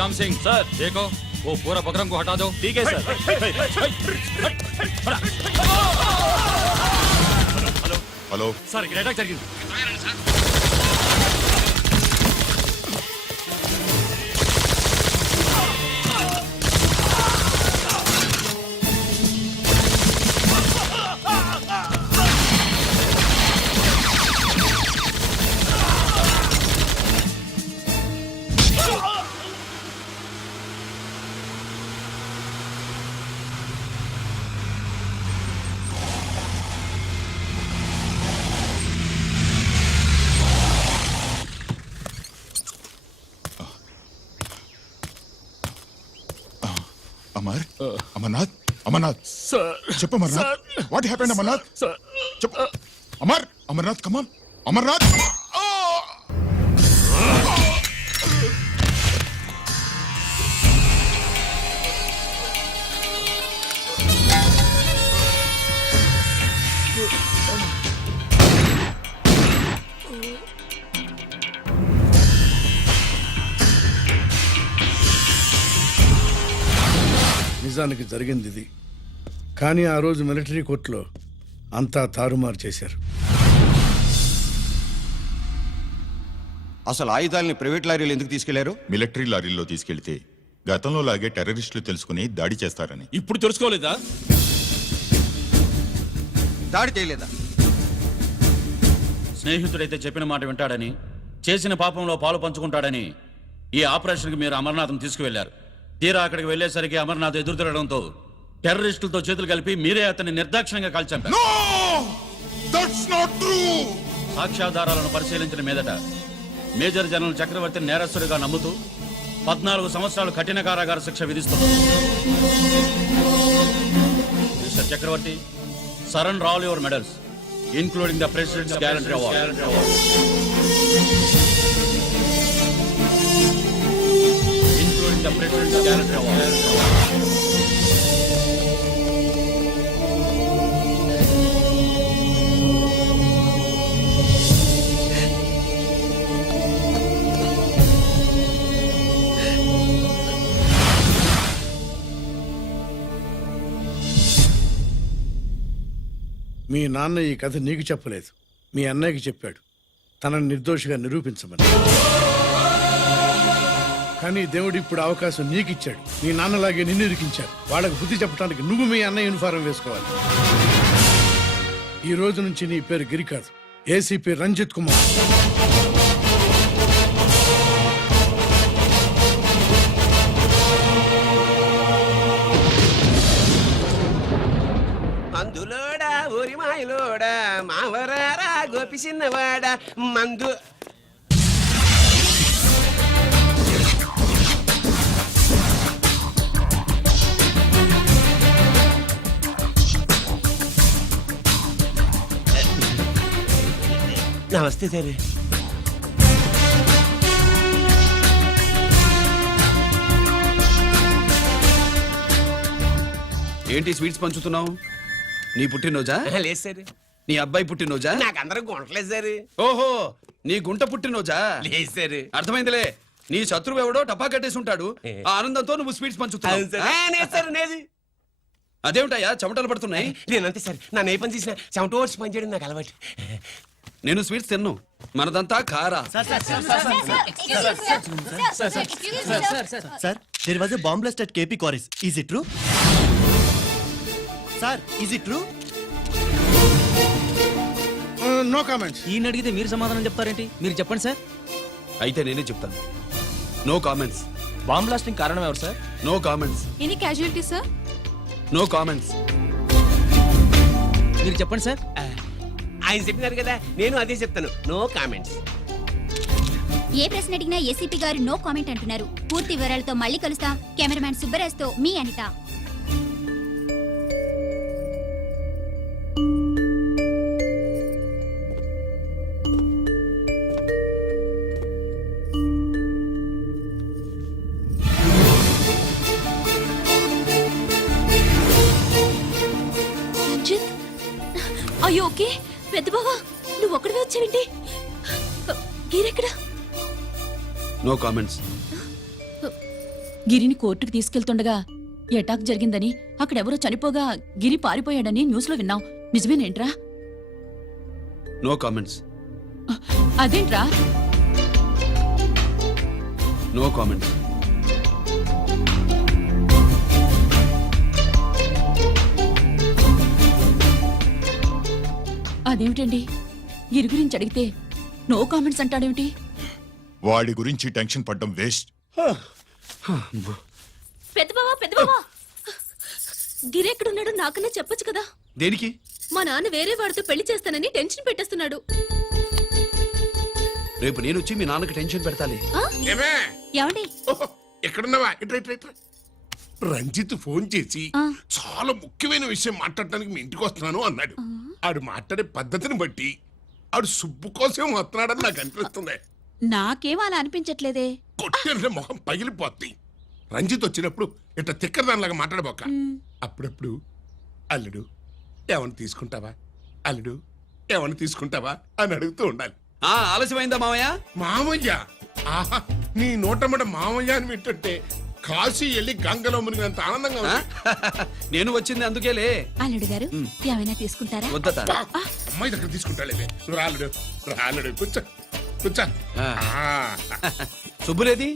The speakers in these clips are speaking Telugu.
राम सिंह सर देखो वो पूरा बकरम को हटा दो। ठीक है सर। హలో सर अटैक జరిగింది। అమర్ అమర్నాథ్ అమర్నాథ్ సార్ చెప్పు Amarnath what happened Amarnath sir చెప్పు అమర్నాథ్ కమ్ ఆన్ అమర్నాథ్ నిజానికి జరిగింది ఇది. కానీ ఆ రోజు మిలిటరీ కోర్టులో అంతా తారుమారు చేశారు. అసలు ఆయుధాలని ప్రైవేట్ లారీలు ఎందుకు తీసుకెళ్లారు? మిలిటరీ లారీల్లో తీసుకెళ్తే గతంలో లాగే టెర్రరిస్టులు తెలుసుకుని దాడి చేస్తారని. ఇప్పుడు తెలుసుకోలేదా? దాడి చేయలేదా? స్నేహితుడైతే చెప్పిన మాట వింటాడని, చేసిన పాపంలో పాలు పంచుకుంటాడని ఈ ఆపరేషన్కి మీరు అమర్నాథ్ని తీసుకువెళ్లారు. తీరా అక్కడికి వెళ్లేసరికి అమర్నాథ్ ఎదురు తిరగడంతో టెర్రరిస్టులతో చేతులు కలిపి మీరే అతన్ని నిర్దాక్షిణ్యంగా కాల్చారు. సాక్ష్యాధారాలను పరిశీలించిన మీదట మేజర్ జనరల్ చక్రవర్తిని నేరస్తుడిగా నమ్ముతూ 14 సంవత్సరాలు కఠిన కారాగార శిక్ష విధిస్తున్నారు. Mister Chakravarthy, surrender all your medals including the president's gallantry award. The President's Gallantry Award. మీ నాన్న ఈ కథ నీకు చెప్పలేదు, మీ అన్నయ్యకి చెప్పాడు తనని నిర్దోషిగా నిరూపించమని. కానీ దేవుడు ఇప్పుడు అవకాశం నీకు ఇచ్చాడు. మీ నాన్నలాగే నిన్ను ఇరికించాడు. వాళ్ళకు బుద్ధి చెప్పడానికి నువ్వు మీ అన్న యూనిఫారం వేసుకోవాలి. ఈ రోజు నుంచి నీ పేరు గిరి కాదు, ఏసీపీ రంజిత్ కుమార్. మందులోడా ఊరి మాయలోడా మావరారా గోపి చిన్నవాడా మందు. నమస్తే సార్. ఏంటి స్వీట్స్ పంచుతున్నావు? నీ పుట్టినరోజా? లేదు సార్. నీ అబ్బాయి పుట్టినరోజా? నాకు అందరూ గుంటలేదు సార్. ఓహో, నీ గుంట పుట్టినరోజా? లేదు సార్. అర్థమైందిలే. నీ శత్రువు ఎవడో టపా కట్టేసి ఉంటాడు. ఆ ఆనందంతో నువ్వు స్వీట్స్ పంచుతున్నావు. అదేమిటయ్యా చెమటలు పడుతున్నాయి? నేనంతే సార్. నా ఏ పని చేసిన చెమట ఓడ్చి పని చేయడం నాకు అలవాటు. నేను స్వీట్స్ తిన్ను, మనదంతా కారా. Sir, there was a bomb blast at KP Quarries. Is it true? Sir, is it true? No comments. ఈయన అడిగితే మీరు సమాధానం చెప్తారేంటి? మీరు చెప్పండి సార్. అయితే నేనే చెప్తాను. No comments. బాంబ్ బ్లాస్టింగ్ కారణం ఎవరు sir? No comments. Any casualty sir? No comments. మీరు చెప్పండి సార్. ఆయన చెప్పినారు కదా, నేను అదే చెప్తాను. No comments. ఏ ప్రశ్న అడిగినా ఏసీపీ గారు నో కామెంట్ అంటున్నారు. పూర్తి వివరాలతో మళ్ళీ కలుస్తాం. కెమెరామ్యాన్ సుబ్బరాజ్తో మీ అనిత. అయ్యో ఓకే. పెద్ద బావా, నువ్వు ఒక్కడివే వచ్చావేంటి? గీరెక్కడా? No comments. గిరిని కోర్టుకు తీసుకెళ్తుండగా ఎటాక్ జరిగిందని అక్కడెవరో చనిపోగా గిరి పారిపోయాడని న్యూస్లో విన్నాం. నిజమేనేంట్రా? No comments. అదేంట్రా? No comments. అదేమిటండి, గిరి గురించి అడిగితే నో కామెంట్స్ అంటాడేమిటి? వాడి గురించి టెన్షన్ పడ్డం వేస్ట్. పెద్దబావా గిరి ఎక్కడున్నాడు నాకన్నా చెప్పొచ్చు కదా. దేనికి? మా నాన్న వేరే వాడితో పెళ్లి చేస్తానని టెన్షన్ పెట్టేస్తున్నాడు. రేపు నేను వచ్చి మీ నాన్నకి టెన్షన్ పెడతాలి. ఏమే ఏమండి? ఎక్కడున్నావా? ఇట్రా. రంజిత్ ఫోన్ చేసి ఆ. చాలా ముఖ్యమైన విషయం మాట్లాడటానికి మీ ఇంటికి వస్తున్నాను అన్నాడు. ఆడు మాట్లాడే పద్ధతిని బట్టి ఆడు సుబ్బు కోసం వస్తున్నాడని నాకు అనిపిస్తుంది. నాకేం అలా అనిపించట్లేదే. కొట్టిన మొహం పగిలిపోద్ది. రంజిత్ వచ్చినప్పుడు ఇట్లా తిక్కరదానిలాగా మాట్లాడబోక. అప్పుడప్పుడు అల్లుడు ఏమన్నా తీసుకుంటావా, అల్లుడు ఏమన్నా తీసుకుంటావా అని అడుగుతూ ఉండాలి. ఆలస్యమైందా మామయ్య? మామయ్య, ఆహా, నీ నోటమ్మట మామయ్య అని వింటుంటే కాశీ వెళ్ళి గంగలో మునిగినంత ఆనందంగా ఉంది. నేను వచ్చింది అందుకేలే. అల్లుడు గారు ఏమైనా తీసుకుంటారా? వద్దట. అబ్బా, అమ్మాయి దగ్గర తీసుకుంటాలే. నువ్వు రాలుడు కూర్చో. సుబ్బులేది?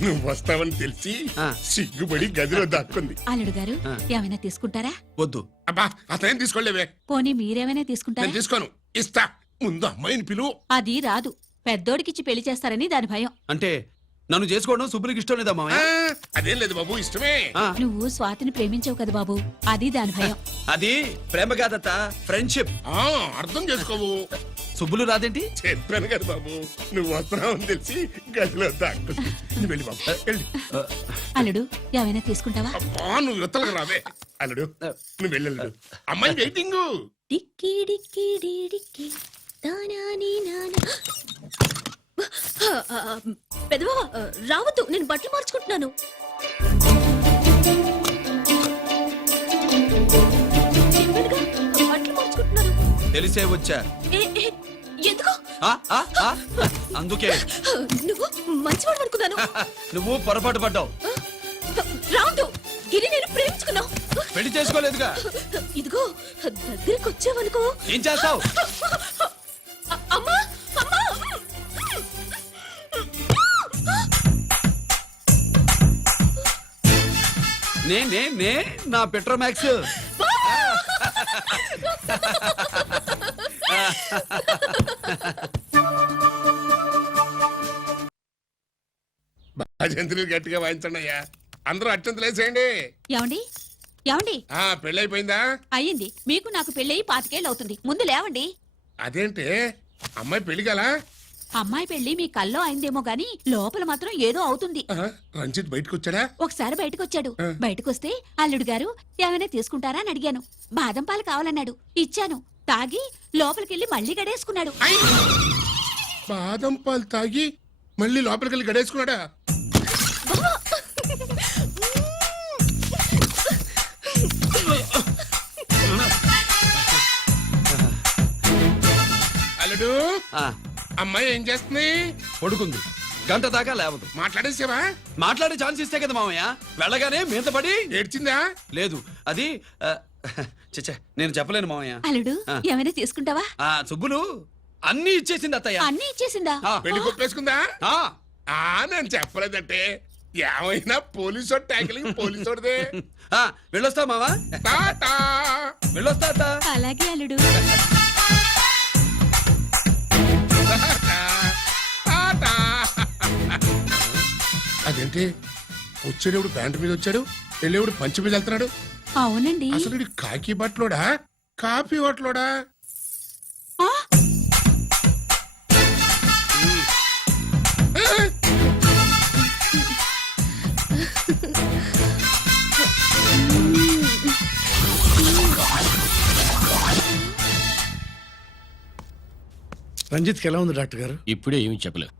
నువ్వు వస్తావని తెలిసి ఆ. సిగ్గుపడి గదిలో దాక్కుంది. అల్లుడు గారు ఏమైనా తీసుకుంటారా? వద్దు. అబ్బా, అతనేం తీసుకోలేవే. పోనీ మీరేమైనా తీసుకుంటారా? నేను తీసుకోను, ఇస్తా. ముందు అమ్మాయిని పిలువు. అది రాదు. పెద్దోడికిచ్చి పెళ్లి చేస్తారని దాని భయం. అంటే నన్ను చేసుకోవడం సుబ్బులకి ఇష్టం లేదా ఆ, మామయ్య? అదేం లేదు బాబు, ఇష్టమే. ఆ, నువ్వు స్వాతిని ప్రేమించవు కదా బాబు, అది దాని భయం. అది ప్రేమ కాదత్త, ఫ్రెండ్షిప్. ఆ, అర్థం చేసుకోవు. సుబ్బులు రాదేంటి? చెప్పాను కదా బాబు, నువ్వు వస్తున్నావని తెలిసి గదిలో దాక్కుంది. నువ్వు వెళ్ళి బాబు, వెళ్ళి. అల్లుడు ఏమైనా తీసుకుంటావా? అబ్బా, నువ్వు యువతలకు రావే. అల్లుడు నువ్వు వెళ్ళు. అమ్మాయి వెయిటింగ్. డిక్కి డిక్కి డిక్కి దానాని నానా. పెద్దబావా రావద్దు, నేను బట్టలు మార్చుకుంటున్నాను. చెప్పానుగా, బట్టలు మార్చుకుంటున్నాను. తెలిసే వచ్చా. ఎందుకు? ఆ, ఆ, ఆ, అందుకే. నువ్వు మంచివాడు అనుకున్నాను. నువ్వు పొరపాటు పడ్డావు. రావద్దు, గిరి నేను ప్రేమించుకున్నావు. పెళ్లి చేసుకోలేదుగా. ఇదిగో దగ్గరికి వచ్చావనుకో. ఏం చేస్తావు? అమ్మా అమ్మా. నే నా పెట్రోమాక్స్. భజంత్రులు గట్టిగా వాయించండి అయ్యా. అందరూ అత్యంతలు వేసేయండి. ఏమండి? ఏమండి? పెళ్ళైపోయిందా? అయ్యింది. మీకు నాకు పెళ్ళయి 5 ఏళ్ళు అవుతుంది. ముందు లేవండి. అదేంటే అమ్మాయి పెళ్లి గల? అమ్మాయి పెళ్లి మీ కల్లో అయిందేమో గాని లోపల మాత్రం ఏదో అవుతుంది. రంజిత్ బయటకు వచ్చాడా? ఒకసారి బయటకొచ్చాడు. బయటకొస్తే అల్లుడు గారు ఏమైనా తీసుకుంటారా అని అడిగాను. బాదం పాలు కావాలన్నాడు. ఇచ్చాను. తాగి లోపలికెళ్ళి మళ్ళీ గడేసుకున్నాడు. బాదం పాలు తాగి మళ్ళీ లోపలికి వెళ్ళి గడేసుకున్నాడా? అల్లుడు, ఆ, అమ్మాయి ఏం చేస్తుంది? పడుకుంది. గంట దాకా లేవదు. మాట్లాడేసావా? మాట్లాడే ఛాన్స్ ఇస్తే కదా మామయ్య. వెళ్ళగానే మీద పడి ఏడ్చిందా? లేదు. అది చచ్చా, నేను చెప్పలేను మామయ్య. అల్లుడు ఏమైనా తీసుకుంటావా? సుబ్బులు అన్ని ఇచ్చేసింది అత్తయ్య. అన్నీ ఇచ్చేసిందా? ఆ, పెళ్లి కొప్పేసుకుందా? ఆ, నేను చెప్పలేదంటే ఏమైనా పోలీసోడు ట్యాకిలింగ్ పోలీసోడిదే. వెళ్ళొస్తా మావా. టాటా. వెళ్ళొస్తా అత్త. అలాగే అల్లుడు. టాటా. అదేంటి వచ్చేటప్పుడు ప్యాంటు మీద వచ్చాడు, వెళ్ళేవాడు పంచి మీద వెళ్తున్నాడు. అవునండి. అసలు ఇది కాకి బట్టలోడా కాఫీ బట్టలోడా? ఆ, రంజిత్కి ఎలా ఉంది డాక్టర్ గారు? ఇప్పుడే ఏమి చెప్పలేదు.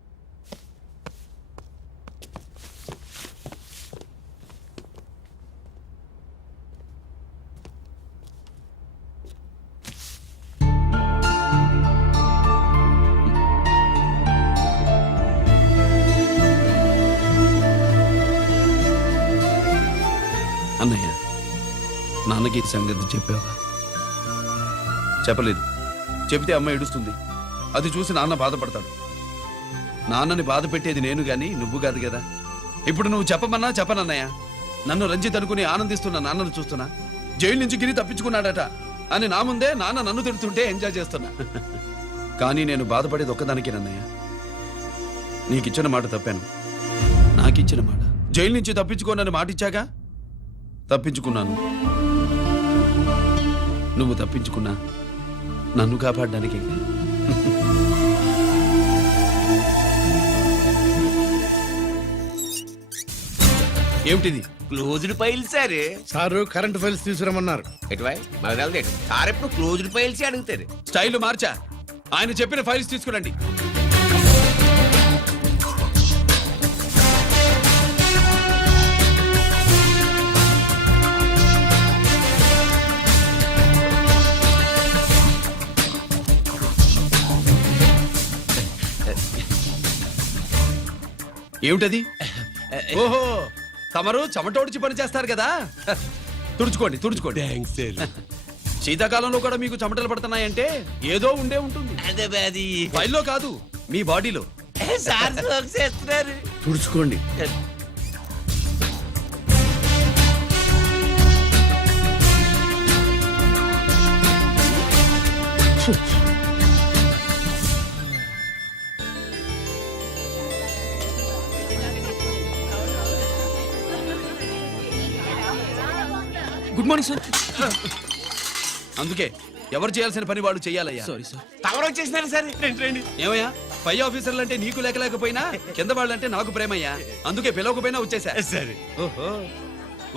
నాన్నకి ఈ సంగతి చెప్పావా? చెప్పలేదు. చెబితే అమ్మ ఏడుస్తుంది. అది చూసి నాన్న బాధపడతాడు. నాన్నని బాధ పెట్టేది నేను గాని నువ్వు కాదు కదా. ఇప్పుడు నువ్వు చెప్పమన్నా చెప్పనన్నయ్య. నన్ను రంజిత్ అనుకుని ఆనందిస్తున్న నాన్నను చూస్తున్నా. జైలు నుంచి గిరి తప్పించుకున్నాడట అని నా ముందే నాన్న నన్ను తిడుతుంటే ఎంజాయ్ చేస్తున్నా. కానీ నేను బాధపడేది ఒక్కదానికి నన్నయ్య. నీకిచ్చిన మాట తప్పాను. నాకిచ్చిన మాట. జైలు నుంచి తప్పించుకోనని మాట ఇచ్చాగా తప్పించుకున్నాను. నువ్వు తప్పించుకున్నా నన్ను కాపాడడానికి. ఏమిటిది? Closed file sir. Sir current files తీసుకురమ్మన్నారు. ఎటువై మాకు తెలదేటు సార్ ఎప్పుడు క్లోజ్డ్ ఫైల్స్ అడుగుతారు. స్టైల్ మార్చా. ఆయన చెప్పిన ఫైల్స్ తీసుకురండి. ఏమిటది? ఓహో, తమరు చెమటోడిచి పని చేస్తారు కదా. తుడుచుకోండి తుడుచుకోండి. శీతాకాలంలో కూడా మీకు చెమటలు పడుతున్నాయంటే ఏదో ఉండే ఉంటుంది. అదే అది ఫైల్లో కాదు, మీ బాడీలో. సార్ జోక్స్ చేస్తున్నారు. తుడుచుకోండి. Good morning sir. అందుకే ఎవరు చేయాల్సిన పని వాళ్ళు చెయ్యాలయ్యా. Sorry sir. తమరు వచ్చేసినారు సార్. రండి రండి. ఏమయ్యా, పై ఆఫీసర్లు అంటే నీకు లేకపోయినా కింద వాళ్ళంటే నాకు ప్రేమయ్యా. అందుకే పిలవకపోయినా వచ్చేసా. సరే. ఓహో,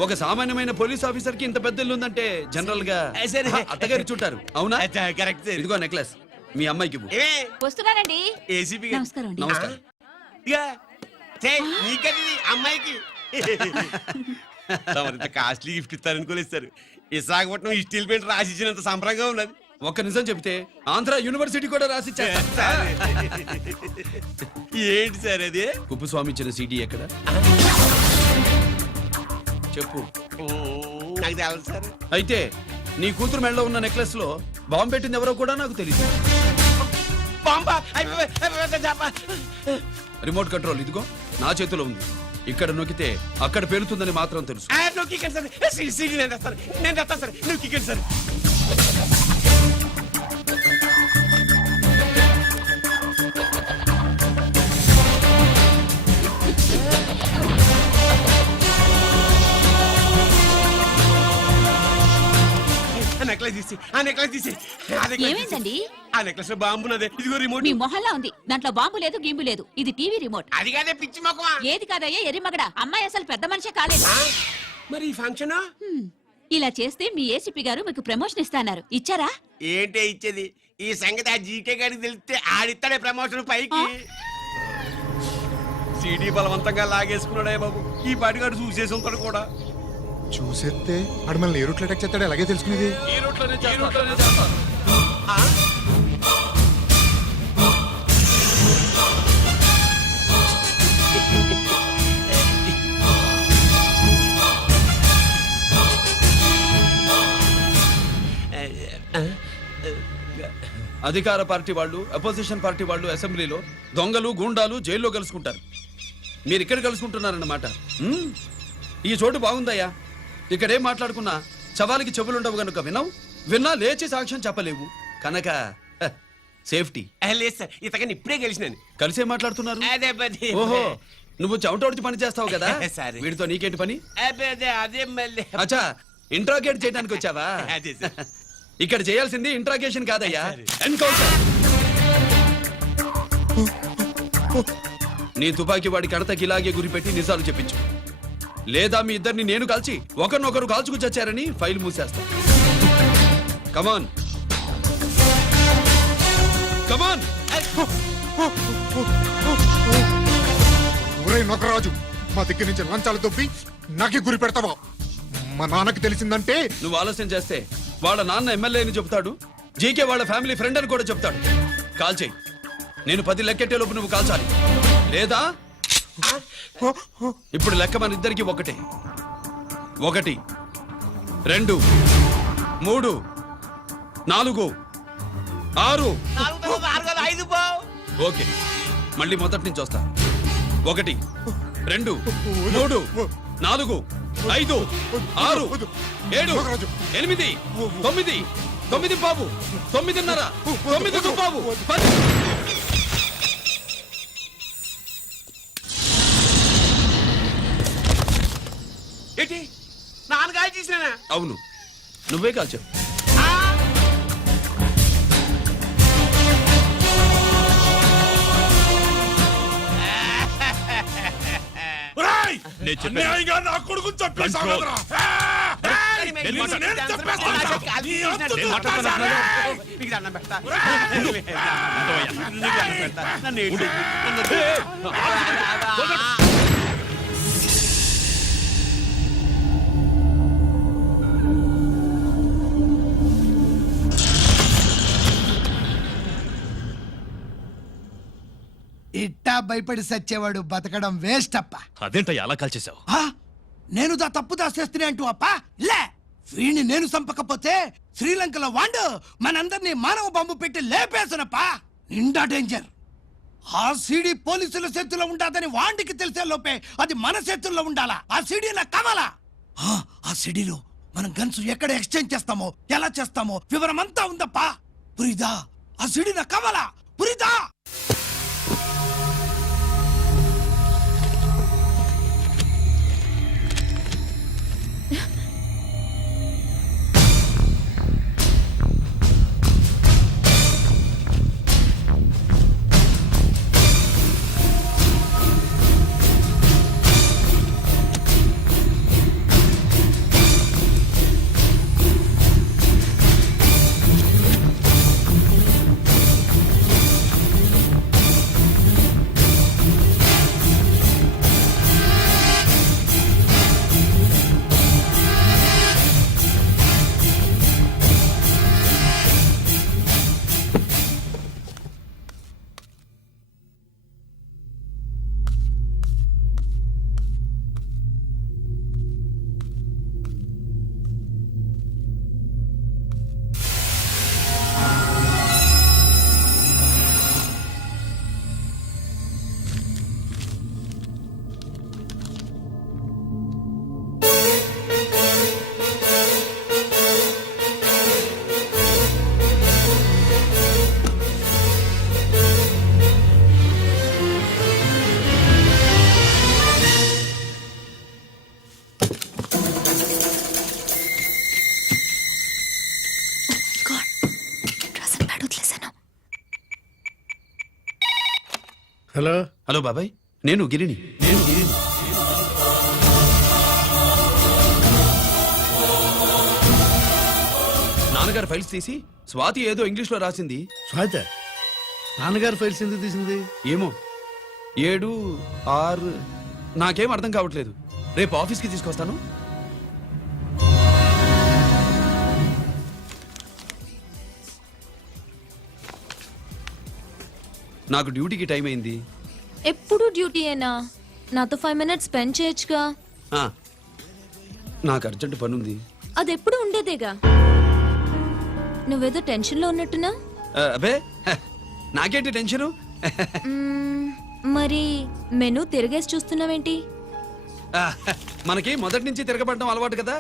ఒక సామాన్యమైన పోలీస్ ఆఫీసర్ కి ఇంత పెద్ద ఇల్లు ఉందంటే జనరల్ గా సరే. అత్తగారు చుట్టారు. అవునా? Correct sir. ఇదిగో నెక్లెస్ మీ అమ్మాయికి ఇవ్వు. ఏ వస్తున్నానండి. ఏసీపీ నమస్కారం అండి. నమస్కారం. నీకది అమ్మాయికి తమరింత కాస్ట్లీ గిఫ్ట్ ఇస్తారనుకోలేదు సార్. విశాఖపట్నం స్టీల్ పెయింట్ రాసిచ్చినంత సంబరంగా ఉన్నది. ఒక్క నిజం చెబితే ఆంధ్ర యూనివర్సిటీ కూడా రాసిచ్చా. ఏంటి సార్ అది? కుప్పస్వామి ఇచ్చిన సీడీ ఎక్కడ చెప్పు. నాకు తెలదు సార్. అయితే నీ కూతురు మెడలో ఉన్న నెక్లెస్ లో బాంబు పెట్టింది ఎవరో కూడా నాకు తెలియదు. బాంబా రిమోట్ కంట్రోల్ ఇదిగో నా చేతిలో ఉంది. ఇక్కడ నొక్కితే అక్కడ పేలుతుందని మాత్రం తెలుసు. నువ్వు ఇక్కడ సార్. సీడీ నేను తెస్తాను. నేను తెస్తాను సార్. నువ్వు ఇక్కడ సార్. నెక్లెస్ తీసి ఆ నెక్లెస్ తీసి ఏమైందండి? ఆ నెక్లెస్ లో బాంబు ఉన్నదే. ఇదిగో రిమోట్. మీ మొహల్లా ఉంది. దాంట్లో బాంబు లేదు, గింబు లేదు. ఇది టీవీ రిమోట్. అది కాదే పిచ్చి మొక్కవా. ఏది కాదయ్యా ఎర్రిమగడ. అమ్మాయి అసలు పెద్ద మనిషే కాలేదు. మరి ఈ ఫంక్షన్ ఇలా చేస్తే మీ ఏసీపీ గారు మీకు ప్రమోషన్ ఇస్తాన్నారు. ఇచ్చారా? ఏంటే ఇచ్చేది? ఈ సంగతి ఆ జీకే గారికి తెలిస్తే ఆడిస్తాడే ప్రమోషన్ పైకి. సీడీ బలవంతంగా లాగేసుకున్నాడే బాబు. ఈ పాటిగాడు చూసేసి ఉంటాడు కూడా. చూసేస్తే ఆడు మనల్ని ఏ రూట్లో అటాక్ చేస్తాడో ఎలాగే తెలుసుకునేది. ఈ రూట్లోనే చేస్తాను. అధికార పార్టీ వాళ్ళు, అపోజిషన్ పార్టీ వాళ్ళు అసెంబ్లీలో, దొంగలు గూండాలు జైల్లో కలుసుకుంటారు. మీరు ఇక్కడ కలుసుకుంటున్నారన్నమాట. ఈ చోటు బాగుందయ్యా. ఇక్కడేం మాట్లాడుకున్నా శవాలకి చెవులుండవు గనుక విన్నా లేచి సాక్ష్యం చెప్పలేవు కనుక సేఫ్టీ. లేదు సార్, ఇతగాని ఇప్పుడే కలిసినాను. కలిసే మాట్లాడుతున్నారు. అదే పది. ఓహో, నువ్వు చెమటోడిచి పని చేస్తావు కదా. సరే. వీడితో నీకేంటి పని? అదే మళ్ళీ. అచ్చా, ఇంట్రాగేట్ చేయడానికి వచ్చావా? అదే సార్. ఇక్కడ చేయాల్సింది ఇంట్రాగేషన్ కాదయ్యా, ఎన్కౌంటర్. నీ తుపాకీ వాడి కడతకి ఇలాగే గురిపెట్టి నిజాలు చెప్పించు. లేదా మీ ఇద్దరిని నేను కాల్చి ఒకరినొకరు కాల్చుకు చచ్చారని ఫైల్ మూసేస్తా. కమాన్ కమాన్. ఊరే నొకరాజు, మా దగ్గర నుంచి లంచాలు దొబ్బి నాకే గురి పెడతావా? మా నాన్నకి తెలిసిందంటే నువ్వు ఆలస్యం చేస్తే వాళ్ళ నాన్న ఎమ్మెల్యే అని చెప్తాడు, జీకే వాళ్ళ ఫ్యామిలీ ఫ్రెండ్ అని కూడా చెప్తాడు. కాల్ చేయి. నేను 10 లెక్కెట్టే లోపు నువ్వు కాల్చాలి. లేదా ఇప్పుడు లెక్క మన ఇద్దరికి ఒకటే. 1 2 3 4 6 5 పో. ఓకే మళ్ళీ మొదటి నుంచి వస్తా 1 2 3 4 5 6 7 8 9 9 బాబు 9:30 9 బాబు 10. ఏంటి నాన్నగారు చేసినా అవును నువ్వే కాల్చావు. నా కొడుకు చంపేశావు కదరా. నేను చంపేస్తాను. నీ అంతు చూస్తాను. నీకు దండం పెడతా. నీకు దండం పెడతా. నన్ను ఏడు. ఇట్టా భయపడి సచ్చేవాడు బతకడం వేస్ట్ అప్ప. అదేంటయ్యా అలా కాల్చేశావు? నేను దా తప్పు దాచేస్తున్నా అంటూ అప్ప లే. వీణ్ణి నేను చంపకపోతే శ్రీలంకలో వాండు మనందరినీ మానవ బాంబు పెట్టి లేపేసనప్ప. నిండా డేంజర్. ఆ సీడీ పోలీసుల చేతుల్లో ఉండాదని వాండికి తెలిసే లోపే అది మన చేతుల్లో ఉండాలా. ఆ సీడీ నాకు కావాలా. ఆ సీడీలో మనం గన్స్ ఎక్కడ ఎక్స్చేంజ్ చేస్తామో ఎలా చేస్తామో వివరం అంతా ఉందప్పా. పురిదా ఆ సీడీ నాకు కావాలా. పురిదా హలో హలో బాబాయ్ నేను గిరిని. నాన్నగారు ఫైల్స్ తీసి స్వాతి ఏదో ఇంగ్లీష్ లో రాసింది. స్వాతి నాన్నగారు ఫైల్స్ ఎందుకు తీసింది? ఏమో 7 6 నాకేం అర్థం కావట్లేదు. రేపు ఆఫీస్కి తీసుకొస్తాను. నాకు డ్యూటీకి టైం అయింది. ఎప్పుడు డ్యూటీయేనా? నాతో 5 minutes స్పెండ్ చేయొచ్చుగా. నాకు అర్జెంట్ పని ఉంది. అది ఎప్పుడు ఉండేదేగా. నువ్వేదో టెన్షన్లో ఉన్నట్టున్నా. అబే నాకేంటి టెన్షను. మరి మెనూ తిరిగేసి చూస్తున్నావేంటి? మనకి మొదటి నుంచి తిరగబడడం అలవాటు కదా,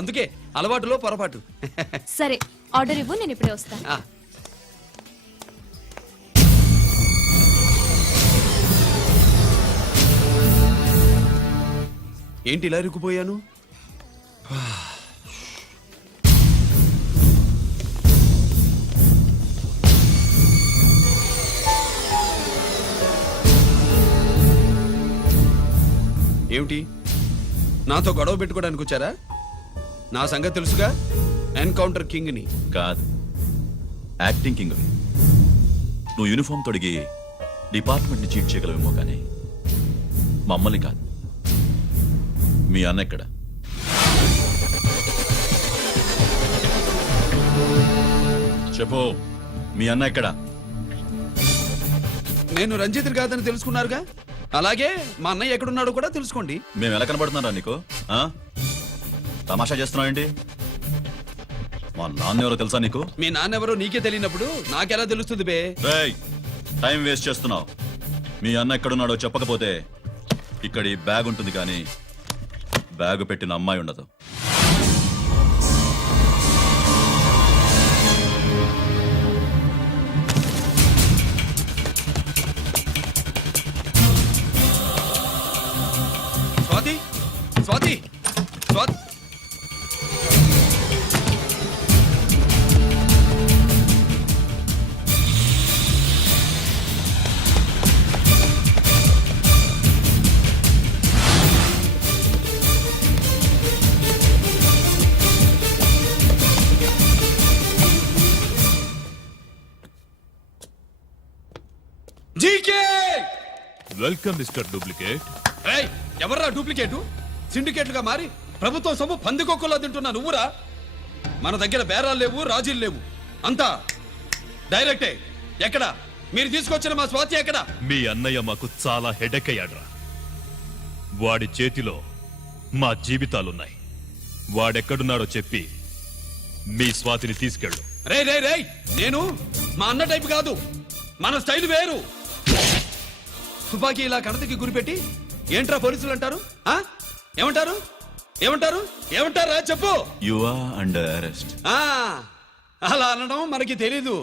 అందుకే అలవాటులో పొరపాటు. సరే ఆర్డర్ ఇవ్వు, నేను ఇప్పుడే వస్తాను. ఏంటి ఇలా ఇరుక్కుపోయాను? ఏమిటి నాతో గొడవ పెట్టుకోవడానికి వచ్చారా? నా సంగతి తెలుసుగా, ఎన్కౌంటర్ కింగ్ ని. కాదు, యాక్టింగ్ కింగ్. నువ్వు యూనిఫామ్ తొడిగి డిపార్ట్మెంట్ ని చీట్ చేయగలవేమో కానీ మమ్మల్ని కాదు. మీ అన్న ఎక్కడ? చెప్పు, మీ అన్న ఎక్కడ? నేను రంజిత్ కాదని తెలుసుకున్నారుగా, అలాగే మా అన్నయ్య ఎక్కడున్నాడో కూడా తెలుసుకోండి. మేము ఎలా కనబడుతున్నారా నీకు? తమాషా చేస్తున్నావు ఏంటి? మా నాన్న ఎవరో తెలుసా నీకు? మీ నాన్నెవరో నీకే తెలియనప్పుడు నాకెలా తెలుస్తుంది బే? రేయ్, టైం వేస్ట్ చేస్తున్నావు. మీ అన్న ఎక్కడున్నాడో చెప్పకపోతే ఇక్కడ ఈ బ్యాగ్ ఉంటుంది కానీ బ్యాగ్ పెట్టిన అమ్మాయి ఉండదు. Swathi Swathi Swathi GK welcome mister duplicate. ఏయ్, ఎవర్రా డూప్లికేటు? సిండికేట్లుగా మారి ప్రభుత్వం సొమ్ము పందికొక్కులా తింటున్నా నువ్వురా? మన దగ్గర బేరాలు లేవు, రాజీలు లేవు, అంతా డైరెక్టే. ఎక్కడ మీరు తీసుకొచ్చిన మా స్వాతి ఎక్కడ? మీ అన్నయ్య మాకు చాలా హెడెక్ అయ్యాడ్రా. వాడి చేతిలో మా జీవితాలున్నాయి. వాడెక్కడున్నాడో చెప్పి మీ స్వాతిని తీసుకెళ్ళు. రే రే రే, నేను మా అన్న టైపు కాదు, మన స్టైల్ వేరు. తుపాకీ ఇలా కణతకి గురిపెట్టి ఏంట్రా పోలీసులు అంటారు? ఆ? ఏమంటారు ఏమంటారు ఏమంటారా చెప్పు. You are under arrest. ఆ, అలా అనడం మనకి తెలీదు.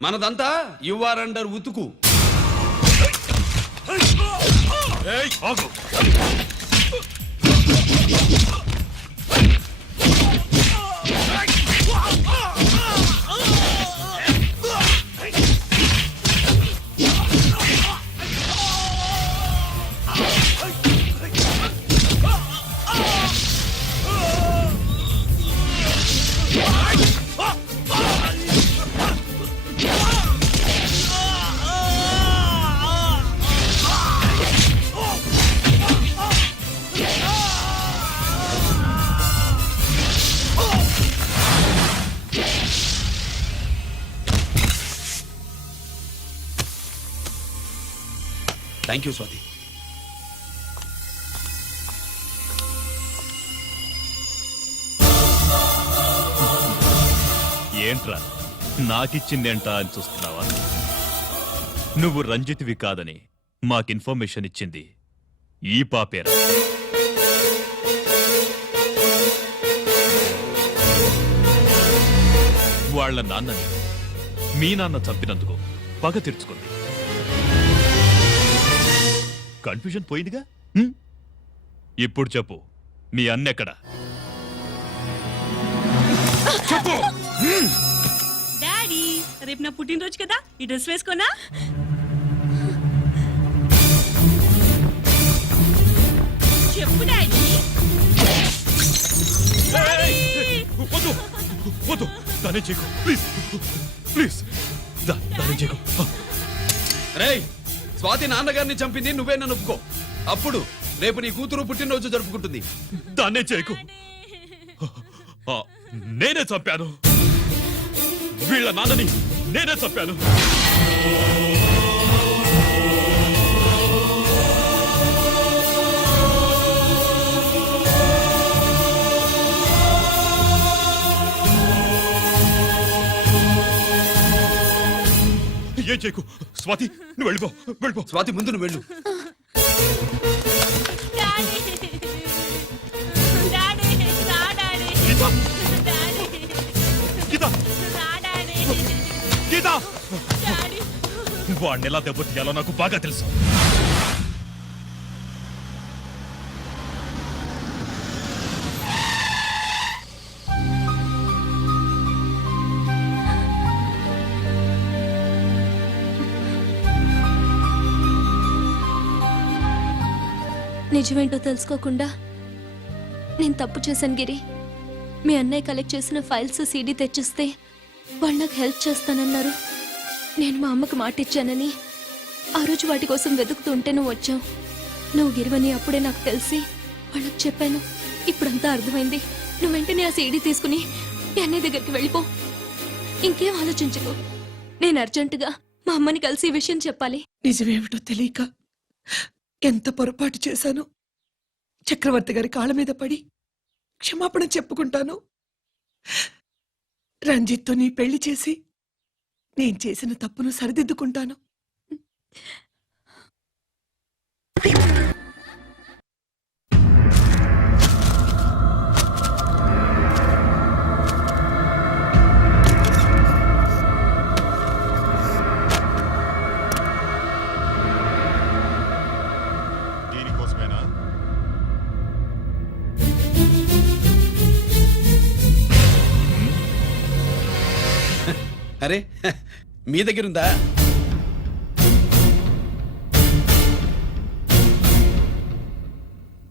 మనదంతా యువర్ అండర్ ఉతుకు. Thank you Swathi. ఏంట్రా నాకిచ్చిందేంటా అని చూస్తున్నావా? నువ్వు రంజిత్వి కాదని మాకు ఇన్ఫర్మేషన్ ఇచ్చింది ఈ పాపేరా. వాళ్ళ నాన్నని మీ నాన్న చంపినందుకు పగ తీర్చుకుంది. కన్ఫ్యూజన్ పోయిందిగా. ఇప్పుడు చెప్పు, మీ అన్నెక్కడ? చెప్పు. డాడీ, రేపు నా పుట్టినరోజు కదా, ఈ డ్రెస్ వేసుకోనా? చెప్పు డాడీ. వద్దు వద్దు, దానే చేయకు ప్లీజ్ ప్లీజ్, దానే చేయకు. రేయ్, స్వాతి నాన్నగారిని చంపింది నువ్వే నన్ను ఒప్పుకో. అప్పుడు రేపు నీ కూతురు పుట్టినరోజు జరుపుకుంటుంది. దాన్నే చేయకు. నేనే చంపాను, వీళ్ళ నాన్నని నేనే చంపాను. ఏం చేయకు స్వాతి, నువ్వు వెళ్ళిపో వెళ్ళిపో. స్వాతి ముందు నువ్వు వెళ్ళు. గీతా, వాడిని ఎలా దెబ్బతీయాలో నాకు బాగా తెలుసు. నిజమేంటో తెలుసుకోకుండా నేను తప్పు చేశాను గిరి. మీ అన్నయ్య కలెక్ట్ చేసిన ఫైల్స్ సీడీ తెచ్చిస్తే వాళ్ళు నాకు హెల్ప్ చేస్తానన్నారు. నేను మా అమ్మకు మాట ఇచ్చానని ఆ రోజు వాటి కోసం వెతుకుతూ ఉంటే నువ్వు వచ్చావు. నువ్వు గిరివని అప్పుడే నాకు తెలిసి వాళ్ళకి చెప్పాను. ఇప్పుడంతా అర్థమైంది. నువ్వు వెంటనే ఆ సీడీ తీసుకుని మీ అన్నయ్య దగ్గరికి వెళ్ళిపో. ఇంకేం ఆలోచించకు. నేను అర్జెంటుగా మా అమ్మని కలిసి ఈ విషయం చెప్పాలి. నిజమేమిటో తెలియక ఎంత పొరపాటు చేశాను. చక్రవర్తి గారి కాళ్ళ మీద పడి క్షమాపణ చెప్పుకుంటాను. రంజిత్తో నీ పెళ్లి చేసి నేను చేసిన తప్పును సరిదిద్దుకుంటాను. దీనికోసమేనా? అరే మీ దగ్గరుందా?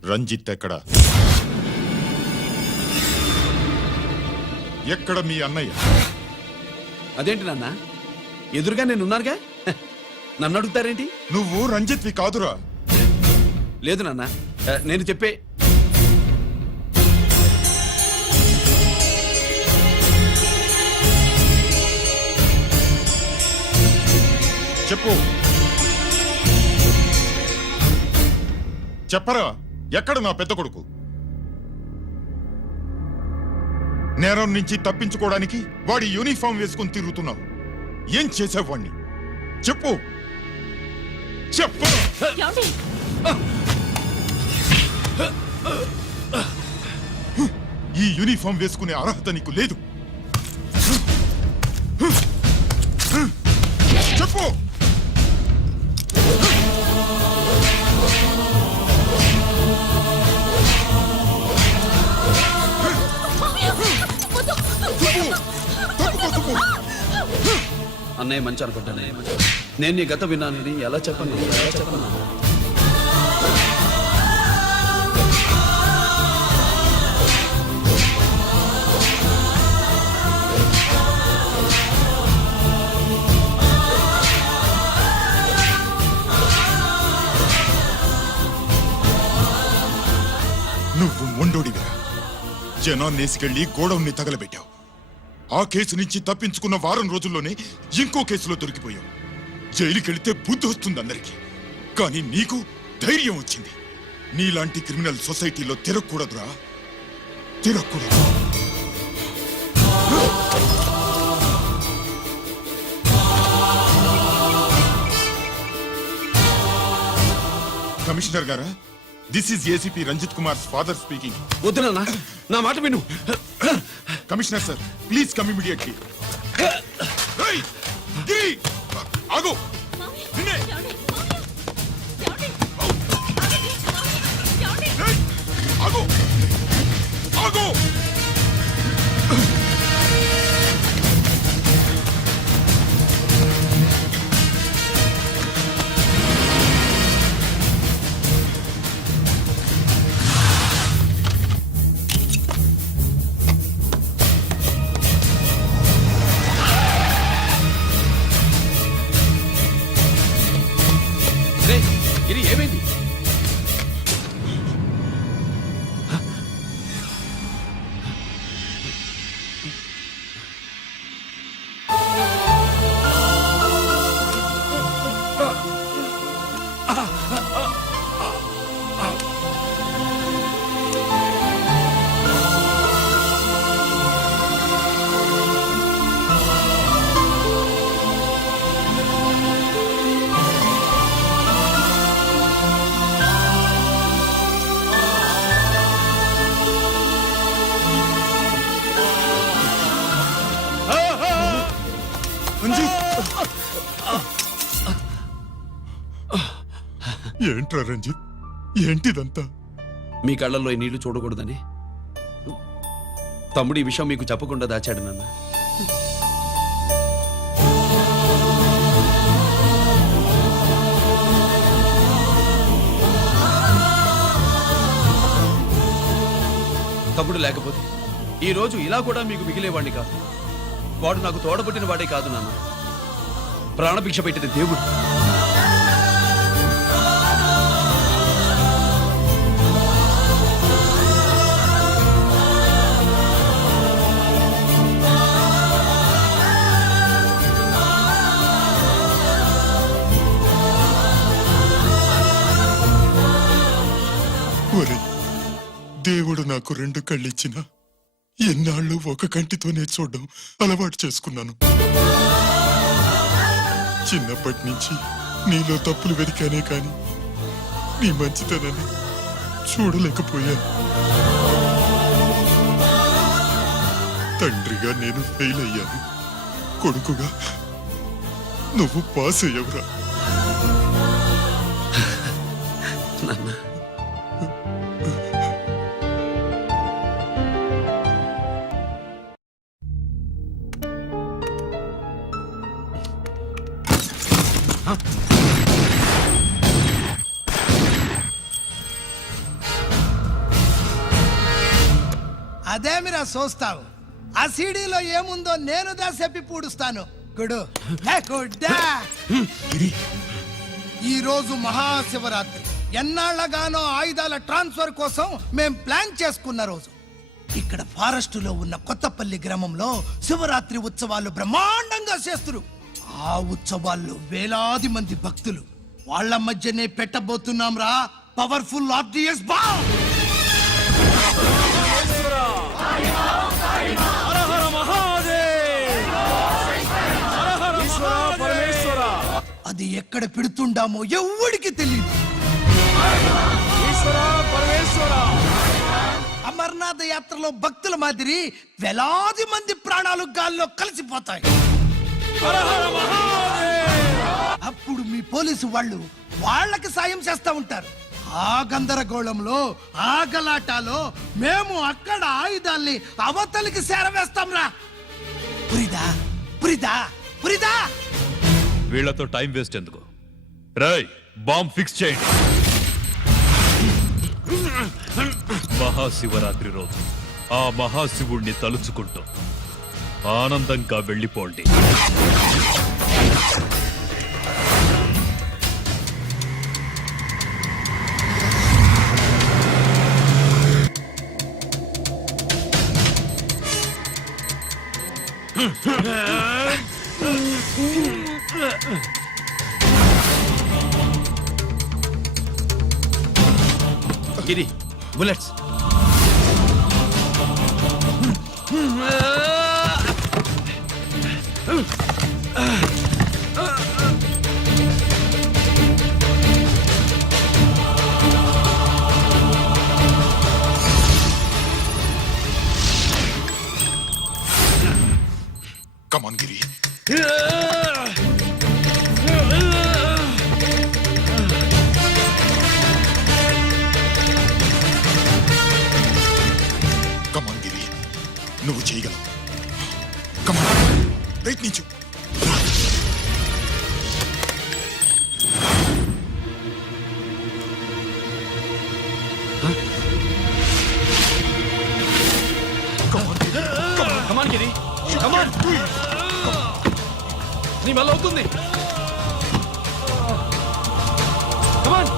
రంజిత్ ఎక్కడ? ఎక్కడ మీ అన్నయ్య? అదేంటి నాన్న, ఎదురుగా నేనున్నానుగా, నన్ను అడుగుతారేంటి? నువ్వు రంజిత్వి కాదురా. లేదు నాన్న, నేను చెప్పే చెప్పు. చెప్పరా, ఎక్కడ నా పెద్ద కొడుకు? నేరం నుంచి తప్పించుకోవడానికి వాడి యూనిఫామ్ వేసుకుని తిరుగుతున్నావు. ఏం చేసావు వాణ్ణి? చెప్పు చెప్పు. ఈ యూనిఫామ్ వేసుకునే అర్హత నీకు లేదు. చెప్పు. అన్నయ్య మంచి అనుకుంటాను. నేను నీ గత విన్నానని ఎలా చెప్పను? నువ్వు మొండోడివిరా. జనాన్నేసుకెళ్లి గోడౌన్ని తగలబెట్టావు. ఆ కేసు నుంచి తప్పించుకున్న వారం రోజుల్లోనే ఇంకో కేసులో దొరికిపోయావు. జైలుకెళితే బుద్ధి వస్తుంది అందరికీ, కానీ నీకు ధైర్యం వచ్చింది. నీలాంటి క్రిమినల్ సొసైటీలో తిరగకూడదురా, తిరగకూడదు. కమిషనర్ గారా, this is ACP Ranjith Kumar father speaking. వద్దు నాన్న, నా మాట విను. Commissioner sir, please come immediately. ఆగు. నిన్నే. ఆగు. ఆగు. ఇది ఏమైంది? ఏంట్రా రంజిత్, ఏంటిదంతా? మీ కళ్ళల్లో ఈ నీళ్లు చూడకూడదని తమ్ముడు ఈ విషయం మీకు చెప్పకుండా దాచాడు నాన్న. తమ్ముడు లేకపోతే ఈ రోజు ఇలా కూడా మీకు మిగిలేవాడిని కాదు. వాడు నాకు తోడబుట్టిన వాడే కాదు నాన్న, ప్రాణభిక్ష పెట్టిన దేవుడు. ఒరే, దేవుడు నాకు రెండు కళ్ళిచ్చినా ఎన్నాళ్ళు ఒక కంటితోనే చూడడం అలవాటు చేసుకున్నాను. చిన్నప్పటి నుంచి నీలో తప్పులు వెతికానే కాని నీ మంచితనాన్ని చూడలేకపోయాను. తండ్రిగా నేను ఫెయిల్ అయ్యాను. కొడుకుగా నువ్వు పాస్ అయ్యవురా. నాన్న అదేమిరా చూస్తావు? ఆ సీడీలో ఏముందో నేను చెప్పి పూడుస్తాను. గుడు గుడ్డా. ఈ రోజు మహాశివరాత్రి. ఎన్నాళ్లగానో ఆయుధాల ట్రాన్స్ఫర్ కోసం మేం ప్లాన్ చేసుకున్న రోజు. ఇక్కడ ఫారెస్ట్ లో ఉన్న కొత్తపల్లి గ్రామంలో శివరాత్రి ఉత్సవాలు బ్రహ్మాండంగా చేస్తున్నారు. ఆ ఉత్సవాల్లో వేలాది మంది భక్తులు. వాళ్ళ మధ్యనే పెట్టబోతున్నాం రా పవర్ఫుల్ ఆర్డిఎస్ బాంబ్. అది ఎక్కడ పెడుతుండామో ఎవ్వడికి తెలియదు. అమర్నాథ్ యాత్రలో భక్తుల మాదిరి వేలాది మంది ప్రాణాలు గాల్లో కలిసిపోతాయి. అప్పుడు మీ పోలీసు వాళ్ళు వాళ్ళకి సాయం చేస్తా ఉంటారు. ఆ గందరగోళంలో ఆ గలాటాలో మేము అక్కడ ఆయుధాల్ని అవతలికి చేరవేస్తాం రా. పురిదా పురిదా పురిదా. వీళ్లతో టైం వేస్ట్ ఎందుకు? రై బాంబ్ ఫిక్స్ చేయండి. మహాశివరాత్రి రోజు ఆ మహాశివుణ్ణి తలుచుకుంటూ ఆనందంగా వెళ్ళిపోండి. గిరి బుల్లెట్స్. కమాన్ గిరి. కమాన్ గిరి, నువ్వు చేయగలవు. కమాన్, ప్రయత్నించు. కమాన్ గిరి, కమాన్. నీ వల్ల అవుతుంది. కమాన్.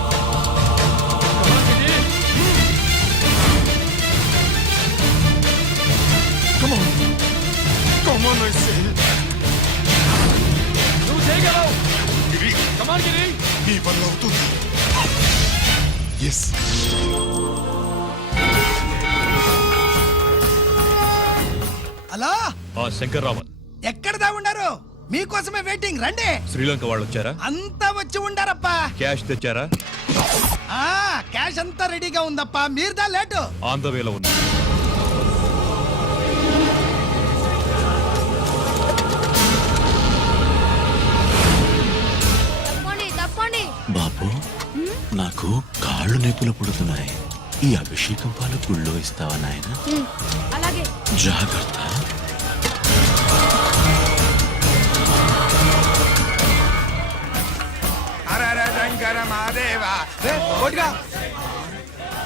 నువ్వు చేయగలవు. గిరి, కమాన్ గిరి. నీ వల్ల అవుతుంది. ఎస్. హలో, ఆ శంకర్రామన్ ఎక్కడ దా ఉన్నారు? మీకోసమే వెయిటింగ్. రండి. శ్రీలంక వాళ్ళు వచ్చారా? అంతా వచ్చి ఉండారప్పా. క్యాష్ తెచ్చారా? ఆ క్యాష్ అంతా రెడీగా ఉందప్పా. మీరుదా లేటు. ఆన్ ద వేలో ఉంది. బాబు, నాకు కాళ్ళు నొప్పులు పుడుతున్నాయి. ఈ అభిషేకం పాలు గుళ్ళో ఇస్తావా నాయన? అలాగే. జాగ్రత్త.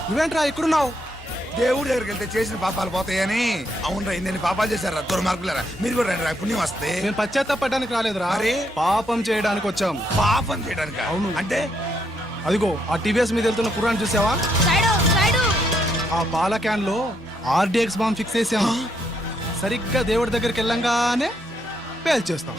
నువ్వేంట్రా ఇక్కడున్నావు? దేవుడి దగ్గరికి వెళ్తే చేసిన పాపాలు పోతాయని. అవునరా, ఇన్ని పాపాలు చేశారా దుర్మార్గులారా. మీరు కూడా రండి రా, పుణ్యం వస్తే. నేను పశ్చాత్తాపడడానికి రాలేదురా, మరి? పాపం చేయడానికి వచ్చాం. పాపం చేయడానికి? అవును. అంటే అదిగో ఆ టీవీఎస్ మీద వెళ్తున్న కుర్రాన్ని చూసావా? ఆ పాల క్యాన్ లో ఆర్డిఎక్స్ బాంబ్ ఫిక్స్ చేసాం. సరిగ్గా దేవుడి దగ్గరికి వెళ్ళంగానే పేల్చేస్తాం.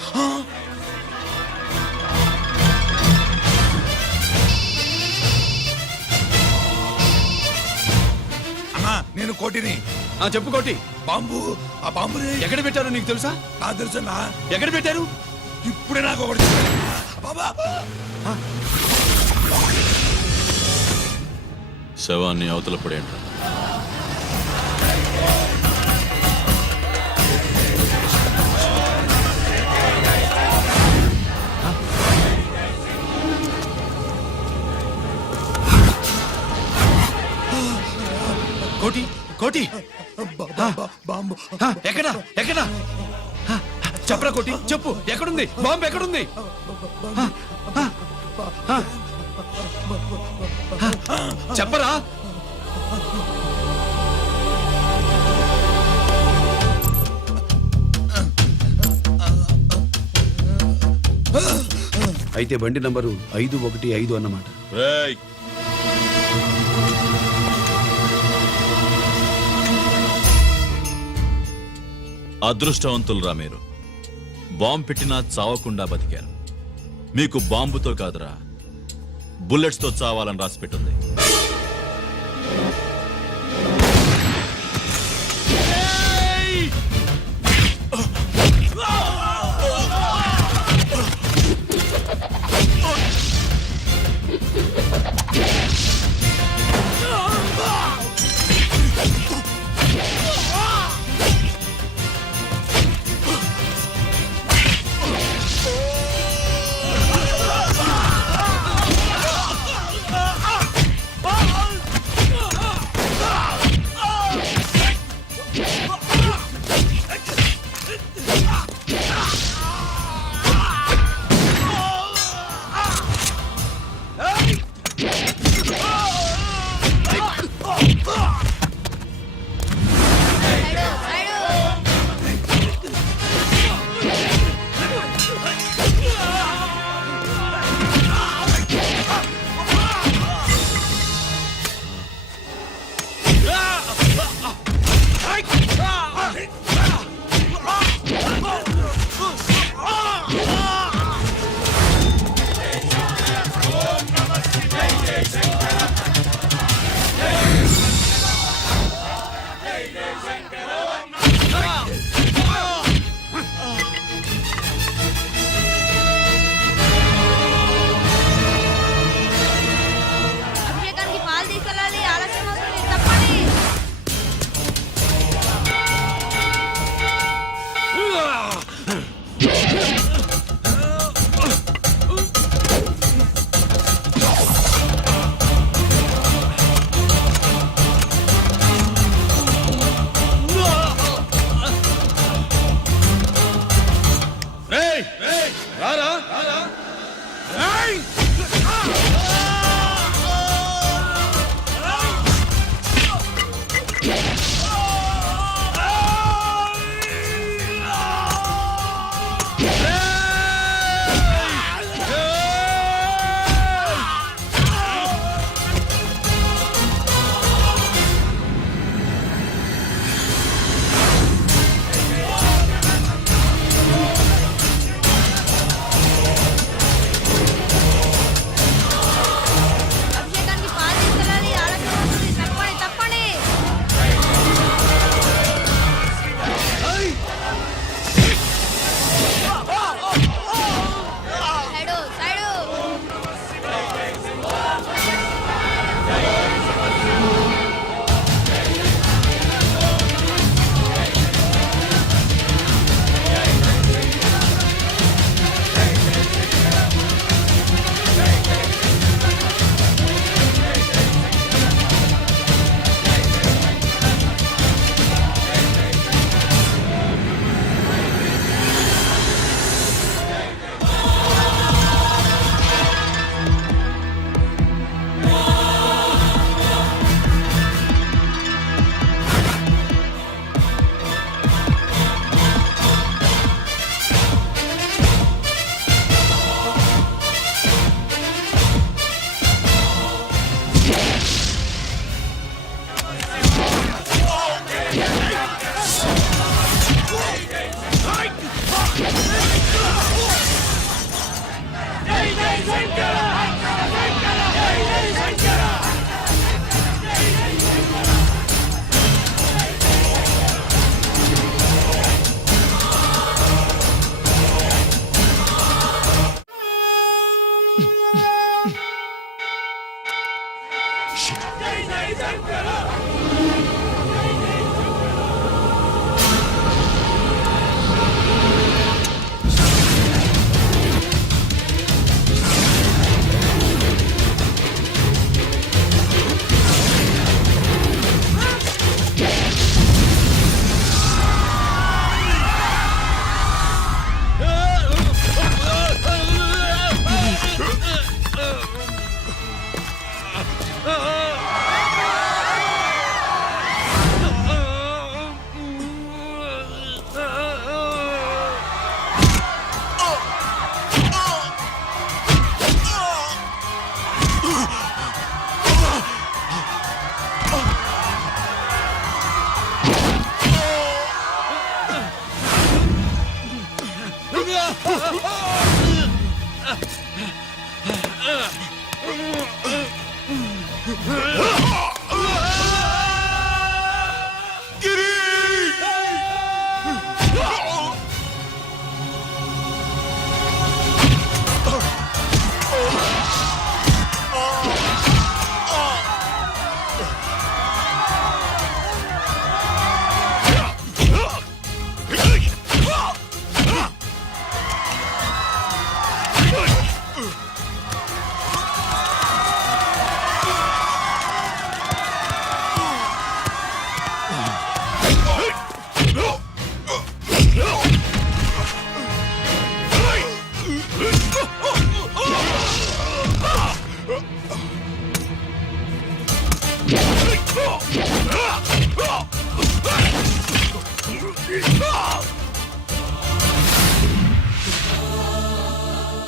అమ్మా, నేను కోటిని. చెప్పు కోటి. బాంబు ఆ బాంబుని ఎక్కడ పెట్టారో నీకు తెలుసా? నాకు తెలుసన్నా. ఎక్కడ పెట్టారు? ఇప్పుడే నాకు ఒకటి చెప్పాడు. బాబా శవాన్ని అవతల పడేయండి. కోటి కోటి బాంబు ఎక్కడ ఎక్కడ చెప్పరా కోటి, చెప్పు, ఎక్కడుంది బాంబు? ఎక్కడుంది? చెప్పరా. అయితే బండి నంబరు 515 అన్నమాట. రేయ్, అదృష్టవంతులురా మీరు. బాంబు పెట్టినా చావకుండా బతికారు. మీకు బాంబుతో కాదురా, బుల్లెట్స్ తో చావాలని రాసి పెట్టుంది.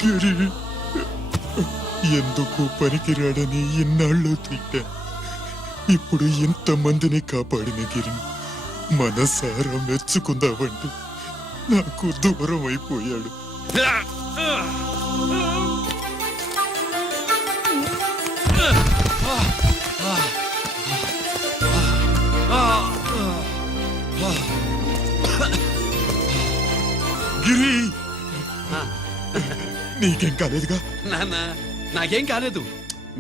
గిరి ఎందుకు పనికిరాడని ఇన్నాళ్ళు తిట్టా. ఇప్పుడు ఇంతమందిని కాపాడిన గిరిని మనసారా మెచ్చుకుందామంటే నాకు దూరం అయిపోయాడు. గిరి నీకేం కాలేదుగా? నాన్న నాకేం కాలేదు.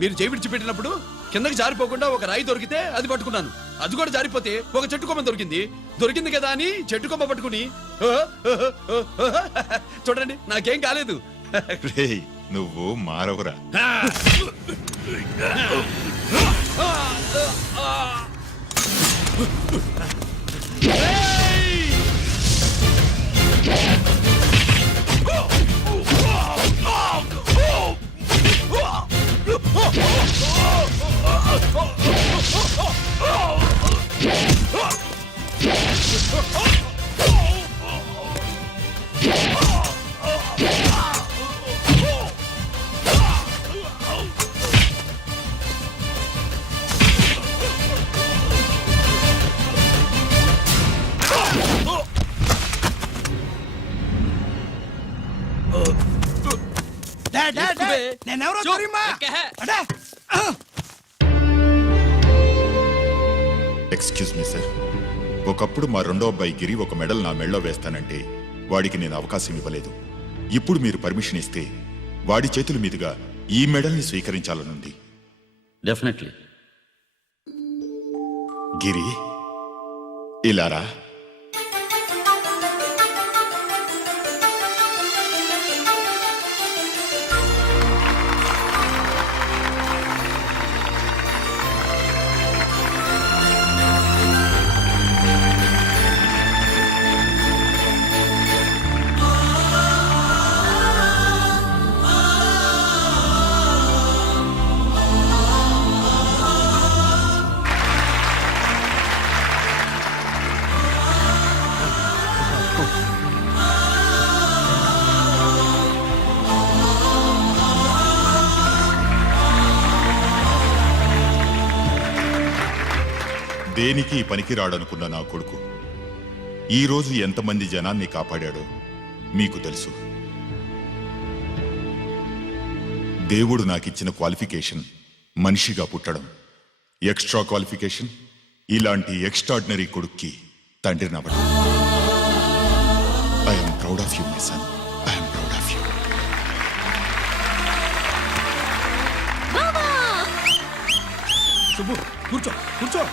మీరు చేయి విడిచిపెట్టినప్పుడు కిందకి జారిపోకుండా ఒక రాయి దొరికితే అది పట్టుకున్నాను. అది కూడా జారిపోతే ఒక చెట్టు కొమ్మ దొరికింది కదా అని చెట్టు కొమ్మ పట్టుకుని చూడండి నాకేం కాలేదు. రేయ్, నువ్వు మారవురా. నేనెవరో తెలియమా? అడే! ఎక్స్క్యూజ్ మీ సార్, ఒకప్పుడు మా రెండో అబ్బాయి గిరి ఒక మెడల్ నా మెడలో వేస్తానంటే వాడికి నేను అవకాశం ఇవ్వలేదు. ఇప్పుడు మీరు పర్మిషన్ ఇస్తే వాడి చేతుల మీదుగా ఈ మెడల్ని స్వీకరించాలనుంది. డెఫినెట్లీ. గిరి ఇలారా. దేనికి పనికిరాడనుకున్న నా కొడుకు ఈరోజు ఎంతమంది జనాన్ని కాపాడాడో మీకు తెలుసు. దేవుడు నాకిచ్చిన క్వాలిఫికేషన్ మనిషిగా పుట్టడం. ఎక్స్ట్రా క్వాలిఫికేషన్ ఇలాంటి ఎక్స్ట్రాడినరీ కొడుక్కి తండ్రినవ్వడం. I'm proud of you my son. I'm proud of you. Subbu కూర్చో కూర్చో.